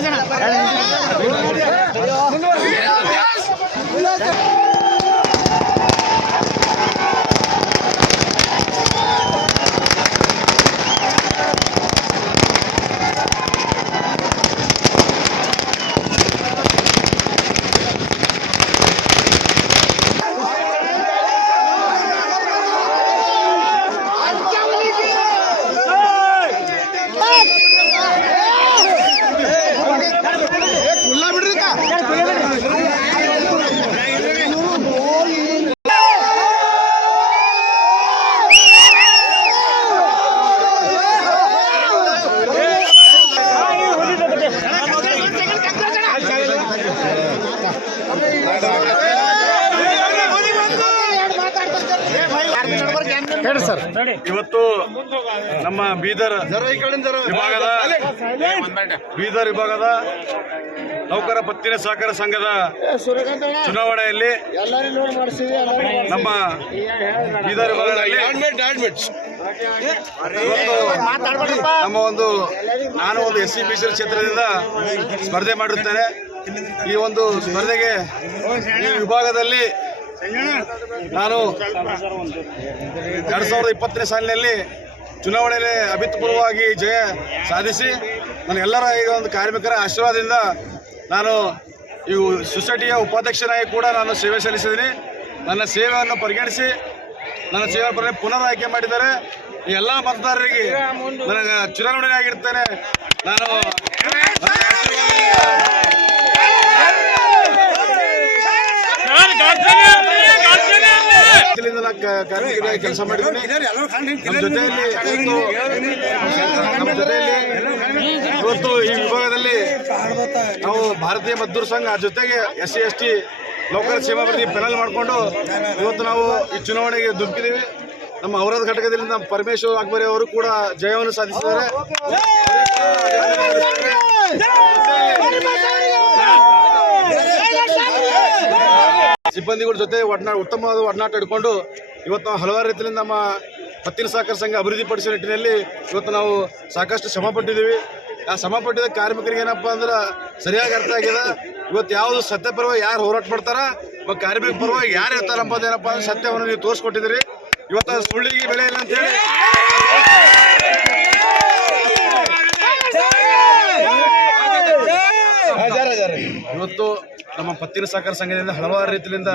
જણા ಹೇಳಿ ಸರ್. ಇವತ್ತು ನಮ್ಮ ಬೀದರ್ ವಿಭಾಗದ ಬೀದರ್ ವಿಭಾಗದ ನೌಕರ ಪತ್ತಿನ ಸಹಕಾರ ಸಂಘದ ಚುನಾವಣೆಯಲ್ಲಿ ನಮ್ಮ ಬೀದರ್ ವಿಭಾಗದಲ್ಲಿ ನಮ್ಮ ಒಂದು ನಾನು ಒಂದು ಎಸ್ ಸಿ ಬಿ ಸಿ ಕ್ಷೇತ್ರದಿಂದ ಸ್ಪರ್ಧೆ ಮಾಡಿರುತ್ತೇನೆ. ಈ ಒಂದು ಸ್ಪರ್ಧೆಗೆ ಈ ವಿಭಾಗದಲ್ಲಿ ನಾನು ಎರಡ್ ಸಾವಿರದ ಇಪ್ಪತ್ತನೇ ಸಾಲಿನಲ್ಲಿ ಚುನಾವಣೆಯಲ್ಲಿ ಅಭೂತಪೂರ್ವವಾಗಿ ಜಯ ಸಾಧಿಸಿ ನನ್ನ ಎಲ್ಲರ ಈ ಒಂದು ಕಾರ್ಮಿಕರ ಆಶೀರ್ವಾದದಿಂದ ನಾನು ಈ ಸೊಸೈಟಿಯ ಉಪಾಧ್ಯಕ್ಷನಾಗಿ ಕೂಡ ನಾನು ಸೇವೆ ಸಲ್ಲಿಸಿದ್ದೀನಿ. ನನ್ನ ಸೇವೆಯನ್ನು ಪರಿಗಣಿಸಿ ನನ್ನ ಸೇವೆ ಪುನರ್ ಆಯ್ಕೆ ಮಾಡಿದ್ದಾರೆ. ಎಲ್ಲ ಮತದಾರರಿಗೆ ನನಗೆ ಚುನಾವಣೆ ಆಗಿರ್ತೇನೆ. ನಾನು ನನ್ನ ನಾನು ಕೆಲಸ ಮಾಡಿದ್ದೀನಿ. ನಮ್ಮ ಜೊತೆಯಲ್ಲಿ ಇವತ್ತು ನಮ್ಮ ಜೊತೆಯಲ್ಲಿ ಇವತ್ತು ಈ ವಿಭಾಗದಲ್ಲಿ ನಾವು ಭಾರತೀಯ ಮಜ್ದೂರ್ ಸಂಘ ಆ ಜೊತೆಗೆ ಎಸ್ ಸಿ ಎಸ್ ಟಿ ನೌಕರ ಸೇವಾ ಬಗ್ಗೆ ಪೆನಲ್ ಮಾಡಿಕೊಂಡು ಇವತ್ತು ನಾವು ಈ ಚುನಾವಣೆಗೆ ದುಮುಕಿದ್ದೀವಿ. ನಮ್ಮ ಔರಾದ ಘಟಕದಲ್ಲಿ ನಮ್ಮ ಪರಮೇಶ್ವರ್ ಅಕ್ಬರಿ ಅವರು ಕೂಡ ಜಯವನ್ನು ಸಾಧಿಸಿದ್ದಾರೆ. ಸಿಬ್ಬಂದಿಗಳ ಜೊತೆ ಒಡನಾ ಉತ್ತಮವಾದ ಒಡನಾಟ ಇಟ್ಕೊಂಡು ಇವತ್ತು ನಾವು ಹಲವಾರು ರೀತಿಯಲ್ಲಿ ನಮ್ಮ ಪತ್ತಿನ ಸಹಕಾರ ಸಂಘ ಅಭಿವೃದ್ಧಿಪಡಿಸುವ ನಿಟ್ಟಿನಲ್ಲಿ ಇವತ್ತು ನಾವು ಸಾಕಷ್ಟು ಶ್ರಮ ಪಟ್ಟಿದ್ದೀವಿ. ಆ ಶ್ರಮ ಪಟ್ಟಿದ ಕಾರ್ಮಿಕರಿಗೆ ಏನಪ್ಪ ಅಂದ್ರೆ ಸರಿಯಾಗಿ ಅರ್ಥ ಆಗಿದೆ. ಇವತ್ತು ಯಾವುದು ಸತ್ಯ ಪರವಾಗಿ ಯಾರು ಹೋರಾಟ ಮಾಡ್ತಾರ ಕಾರ್ಮಿಕ ಪರವಾಗಿ ಯಾರು ಇರ್ತಾರ ಅಂತ ಏನಪ್ಪ ಅಂದ್ರೆ ಸತ್ಯವನ್ನು ನೀವು ತೋರಿಸ್ಕೊಟ್ಟಿದ್ರಿ ಇವತ್ತು ಸುಳ್ಳಿಗೆ ಬೆಲೆ ಇಲ್ಲ ಅಂತೇಳಿ ಇವತ್ತು ನಮ್ಮ ಪತ್ತಿನ ಸಹಕಾರ ಸಂಘದಿಂದ ಹಲವಾರು ರೀತಿಯಿಂದ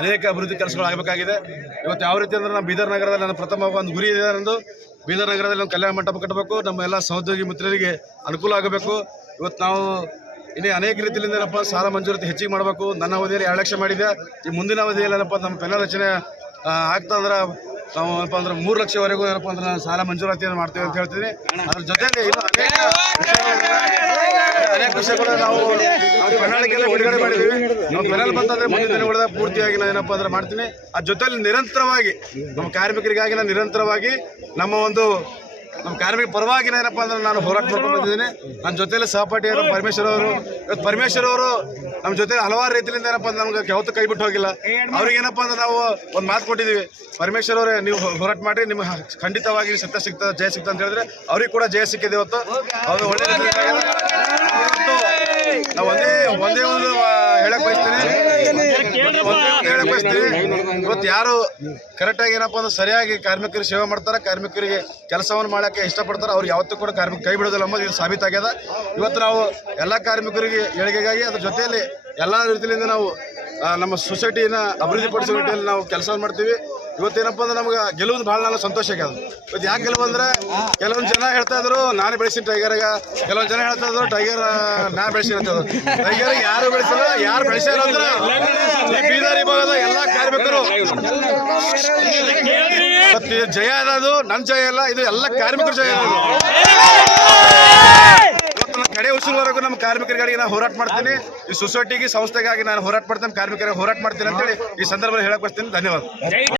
ಅನೇಕ ಅಭಿವೃದ್ಧಿ ಕೆಲಸಗಳು ಆಗಬೇಕಾಗಿದೆ. ಇವತ್ತು ಯಾವ ರೀತಿ ಅಂದ್ರೆ ನಮ್ಮ ಬೀದರ್ ನಗರದಲ್ಲಿ ನನ್ನ ಪ್ರಥಮ ಒಂದು ಗುರಿ ಇದೆ ನಂದು. ಬೀದರ್ ನಗರದಲ್ಲಿ ಒಂದು ಕಲ್ಯಾಣ ಮಂಟಪ ಕಟ್ಟಬೇಕು. ನಮ್ಮ ಎಲ್ಲ ಸಹೋದ್ಯೋಗಿ ಮಿತ್ರರಿಗೆ ಅನುಕೂಲ ಆಗಬೇಕು. ಇವತ್ತು ನಾವು ಇನ್ನೇ ಅನೇಕ ರೀತಿಯಿಂದ ಏನಪ್ಪ, ಸಾಲ ಮಂಜೂರಾತಿ ಹೆಚ್ಚಿಗೆ ಮಾಡಬೇಕು. ನನ್ನ ಅವಧಿಯಲ್ಲಿ ಎರಡು ಲಕ್ಷ ಮಾಡಿದೆ. ಈ ಮುಂದಿನ ಅವಧಿಯಲ್ಲಿ ಏನಪ್ಪ, ನಮ್ಮ ಪೆನ ರಚನೆ ಆಗ್ತಾ ಅಂದ್ರೆ ನಾವು ಏನಪ್ಪ ಅಂದ್ರೆ ಮೂರು ಲಕ್ಷವರೆಗೂ ಏನಪ್ಪ ಅಂದ್ರೆ ಸಾಲ ಮಂಜೂರಾತಿಯನ್ನು ಮಾಡ್ತೇವೆ ಅಂತ ಹೇಳ್ತೀನಿ ಅದ್ರ ಜೊತೆಗೆ ಇನ್ನು ಅನೇಕ ವಿಷಯಗಳು- ನಾವು ಪ್ರಣಾಳಿಕೆಲ್ಲ ಬಿಡುಗಡೆ ಮಾಡಿದ್ದೀವಿ. ನಾವು ಪೆನಲ್ ಬಂತಂದ್ರೆ ಮುಂದಿನ ದಿನಗಳ ಪೂರ್ತಿಯಾಗಿ ನಾನು ಏನಪ್ಪ ಅಂದ್ರೆ ಮಾಡ್ತೀನಿ. ಆ ಜೊತೆಯಲ್ಲಿ ನಿರಂತರವಾಗಿ ನಮ್ಮ ಕಾರ್ಮಿಕರಿಗಾಗಿ ನಾನು ನಿರಂತರವಾಗಿ ನಮ್ಮ ಒಂದು ನಮ್ಮ ಕಾರ್ಮಿಕ ಪರವಾಗಿ ಏನಪ್ಪ ಅಂದ್ರೆ ನಾನು ಹೋರಾಟ ಮಾಡ್ಕೊಂಡು ಬಂದಿದ್ದೀನಿ. ನನ್ನ ಜೊತೆಯಲ್ಲಿ ಸಹಪಾಠಿಯರು ಪರಮೇಶ್ವರ ಅವರು, ಇವತ್ತು ಪರಮೇಶ್ವರ್ ಅವರು ನಮ್ಮ ಜೊತೆ ಹಲವಾರು ರೀತಿಯಿಂದ ಏನಪ್ಪ ಅಂದ್ರೆ ನಮ್ಗೆ ಯಾವತ್ತೂ ಕೈ ಬಿಟ್ಟು ಹೋಗಿಲ್ಲ. ಅವ್ರಿಗೆ ಏನಪ್ಪ ಅಂದ್ರೆ ನಾವು ಒಂದು ಮಾತು ಕೊಟ್ಟಿದ್ದೀವಿ. ಪರಮೇಶ್ವರ ಅವರೇ, ನೀವು ಹೋರಾಟ ಮಾಡಿ ನಿಮ್ಗೆ ಖಂಡಿತವಾಗಿ ಸತ್ಯ ಸಿಗ್ತದೆ, ಜಯ ಸಿಗ್ತದೆ ಅಂತ ಹೇಳಿದ್ರೆ ಅವ್ರಿಗೆ ಕೂಡ ಜಯ ಸಿಕ್ಕಿದೆ ಇವತ್ತು. ಅವರು ಒಳ್ಳೆ ರೀತಿಯಿಂದ ಇವತ್ತು ನಾವು ಒಂದೇ ಒಂದೇ ಒಂದು ಆ, ಹೇಳಕ್ ಬಯಸ್ತೀನಿ ಒಂದೇ ಒಂದು ಹೇಳಕ್ ಬಯಸ್ತೀನಿ ಮತ್ತು ಯಾರು ಕರೆಕ್ಟಾಗಿ ಏನಪ್ಪ ಅಂದ್ರೆ ಸರಿಯಾಗಿ ಕಾರ್ಮಿಕರು ಸೇವೆ ಮಾಡ್ತಾರೆ ಕಾರ್ಮಿಕರಿಗೆ ಕೆಲಸವನ್ನು ಮಾಡೋಕ್ಕೆ ಇಷ್ಟಪಡ್ತಾರೆ ಅವ್ರು ಯಾವತ್ತೂ ಕೂಡ ಕಾರ್ಮಿಕ ಕೈ ಬಿಡೋದಿಲ್ಲ ಅಂಬೋದು ಇದು ಸಾಬೀತಾಗ್ಯದ. ಇವತ್ತು ನಾವು ಎಲ್ಲ ಕಾರ್ಮಿಕರಿಗೆ ಏಳಿಗೆಗಾಗಿ ಅದ್ರ ಜೊತೆಯಲ್ಲಿ ಎಲ್ಲ ರೀತಿಯಿಂದ ನಾವು ನಮ್ಮ ಸೊಸೈಟಿನ ಅಭಿವೃದ್ಧಿಪಡಿಸೋ ನಿಟ್ಟಿನಲ್ಲಿ ನಾವು ಕೆಲಸ ಮಾಡ್ತೀವಿ. ಇವತ್ತೇನಪ್ಪ ಅಂದ್ರೆ ನಮ್ಗೆ ಗೆಲುವುದು ಭಾಳ ನಾನು ಸಂತೋಷ ಆಗ್ಯದ. ಇವತ್ತು ಯಾಕೆ ಗೆಲುವು ಅಂದ್ರೆ ಕೆಲವೊಂದು ಜನ ಹೇಳ್ತಾ ಇದ್ರು ನಾನು ಬೆಳೆಸಿನ ಆಗ. ಕೆಲವೊಂದು ಜನ ಹೇಳ್ತಾ ಇದ್ರು ಟೈಗರ್ ನಾ ಬೆಳೆಸಿನ ಟೈಗರ್ ಯಾರು ಬೆಳೆಸಿಲ್ಲ ಯಾರು ಬೆಳೆಸಿಲ್ಲ ಅಂದ್ರೆ ಜಯ ಅನ್ನೋದು ನನ್ ಜಯ ಅಲ್ಲ, ಇದು ಎಲ್ಲ ಕಾರ್ಮಿಕರ ಜಯ ಅನ್ನೋದು ಕಡೆ ಉಸಿರುವರೆಗೂ ನಮ್ಮ ಕಾರ್ಮಿಕರಿಗಾಗಿ ನಾನು ಹೋರಾಟ ಮಾಡ್ತೀನಿ. ಈ ಸೊಸೈಟಿಗೆ ಸಂಸ್ಥೆಗಾಗಿ ನಾನು ಹೋರಾಟ ಮಾಡ್ತೇನೆ, ಕಾರ್ಮಿಕರಿಗೆ ಹೋರಾಟ ಮಾಡ್ತೀನಿ ಅಂತೇಳಿ ಈ ಸಂದರ್ಭದಲ್ಲಿ ಹೇಳಕ್ ಬರ್ತೀನಿ ಧನ್ಯವಾದ.